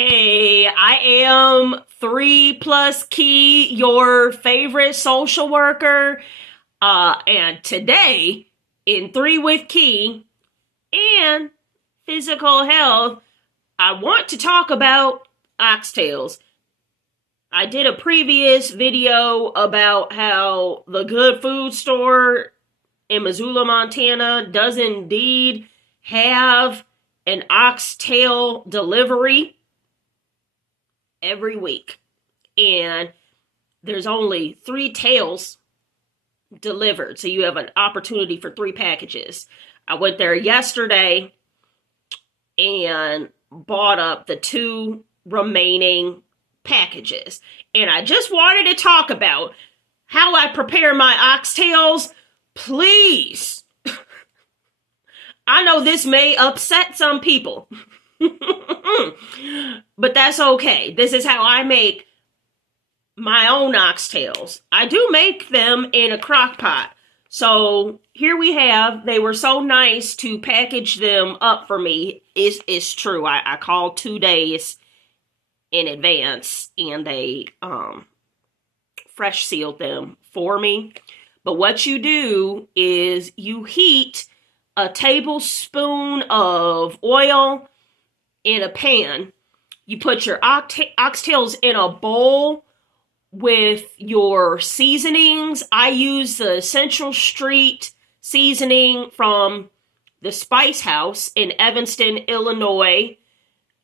Hey, I am 3+Kei, your favorite social worker. And today in 3 with Kei and physical health, I want to talk about oxtails. I did a previous video about how the good food store in Missoula, Montana does indeed have an oxtail delivery every week. And there's only 3 tails delivered. So you have an opportunity for 3 packages. I went there yesterday and bought up the 2 remaining packages. And I just wanted to talk about how I prepare my oxtails. Please. I know this may upset some people. But that's okay. This is how I make my own oxtails. I do make them in a crock pot. So here we have, they were so nice to package them up for me. It's true. I called 2 days in advance and they fresh sealed them for me. But what you do is you heat a tablespoon of oil in a pan. You put your oxtails in a bowl with your seasonings. I use the Central Street seasoning from the Spice House in Evanston, Illinois.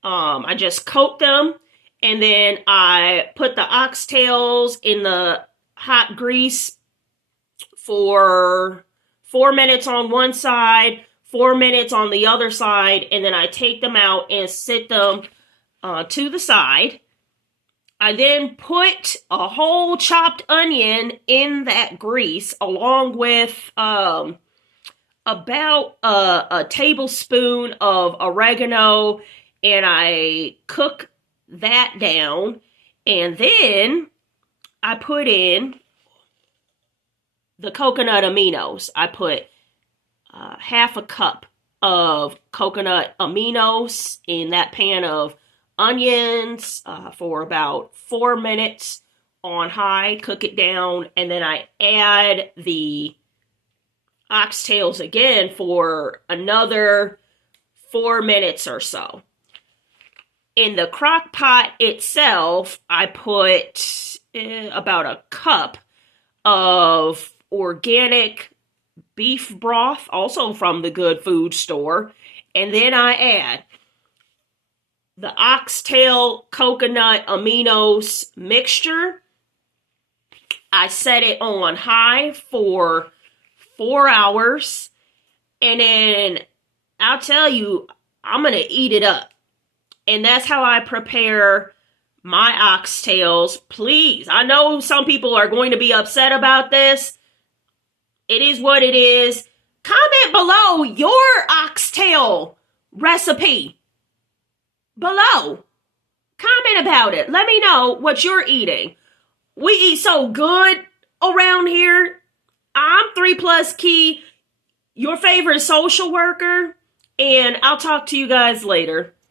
I just coat them and then I put the oxtails in the hot grease for 4 minutes on one side, 4 minutes on the other side, and then I take them out and sit them to the side. I then put a whole chopped onion in that grease along with about a tablespoon of oregano, and I cook that down, and then I put in the coconut aminos. I put half a cup of coconut aminos in that pan of onions for about 4 minutes on high, cook it down, and then I add the oxtails again for another 4 minutes or so. In the crock pot itself, I put about a cup of organic beef broth, also from the good food store, and then I add the oxtail coconut aminos mixture. I set it on high for 4 hours, and then I'll tell you, I'm gonna eat it up. And that's how I prepare my oxtails. Please, I know some people are going to be upset about this. It is what it is. Comment below your oxtail recipe. Below. Comment about it. Let me know what you're eating. We eat so good around here. I'm 3+Kei, your favorite social worker, and I'll talk to you guys later.